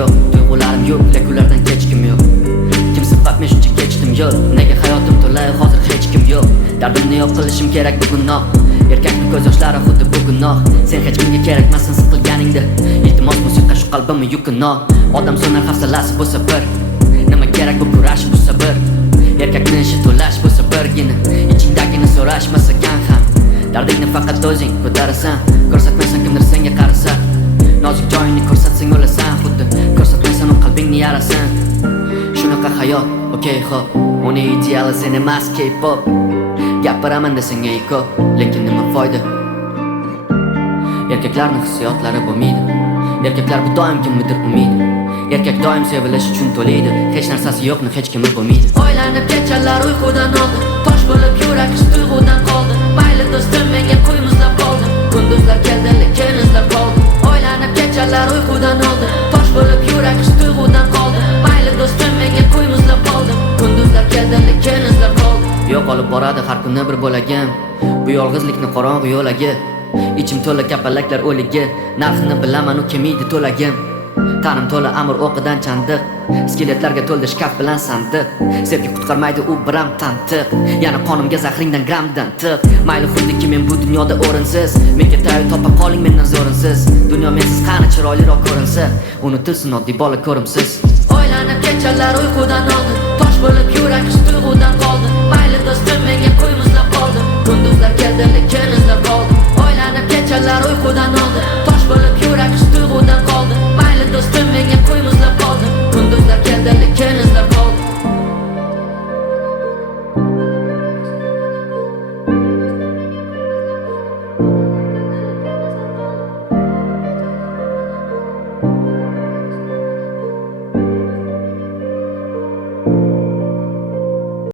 yo'q, tuyg'ularim yo'q, lek ulardan kechkim yo'q. Kim sabab men shuncha kechdim yo'l, nega hayotim to'la hozir hech kim yo'q. Dardimni yo'q qilishim kerak bugunoq, erkakning ko'z yoshlari xuddi bu gunoh. Sen hech kimga kerakmassan siqilganingda, iltimos musiqa shu qalbimni yukinoq. Odam so'nar hafsalasi bo'lsa bir, nima kerak bu kurash bu sabr. Erkakni ishi to'lash bo'lsa birgina, ichingdagini so'rashmasakan ham. Dardingni faqat o'zing ko'tarasan, ko'rsatmaysan kimdir senga qarasa. Nozik joyingni ko'rsatsang o'lasan, xuddi ko'rsatmaysan u qalbingni yarasan. Shunaqa hayot, okey xo'p, uni ideali sen emas K-pop. Gapiraman desang ey ko'p, lekin nima foyda? Erkaklarning hissiyotlari bo'lmaydi. Erkaklar bu doim kimnidir umidi. Erkak doim sevilish uchun to'laydi, hech narsasi yo'qni hech kimi bo'lmaydi. Oylanib kechalar uyqudan oldi, tosh bo'lib yurak tuyg'udan qoldi. Mayli do'stim menga qo'y muzlab qoldi, kunduzlar keldi lekin izlab qoldi. Oylanib kechalar uyqudan oldi, tosh bo'lib yurak tuyg'udan qoldi. Mayli do'stim menga qo'y muzlab qoldi, kunduzlar keldi lekin izlab qoldi. Yo'q olib boradi har kuni bir bo'lagim, bu yolg'izlikni qorong'u yo'lagi. Ichim to'la kapalaklar o'ligi, narxini bilaman u kimiydi to'lagim. Tanim to'la amr o'qidan chandiq, skeletlarga to'ldi shkaf bilan sandiq. Sevgi qutqarmaydi u biram tantiq, yana qonimga zahringdan gramdan tiq. Mayli xuddiki men bu dunyoda o'rinsiz, menga tayoq topa qoling mendan zo'rinsiz. Dunyo mensiz qani chiroyliroq ko'rinsa, unutilsin oddiy bola ko'rimsiz. Oylanib kechalar uyqudan oldi, tosh bo'lib yurak tuyg'udan qoldi. Mayli do'stim menga qo'y muzlab qoldi, kunduzlar keldi lekin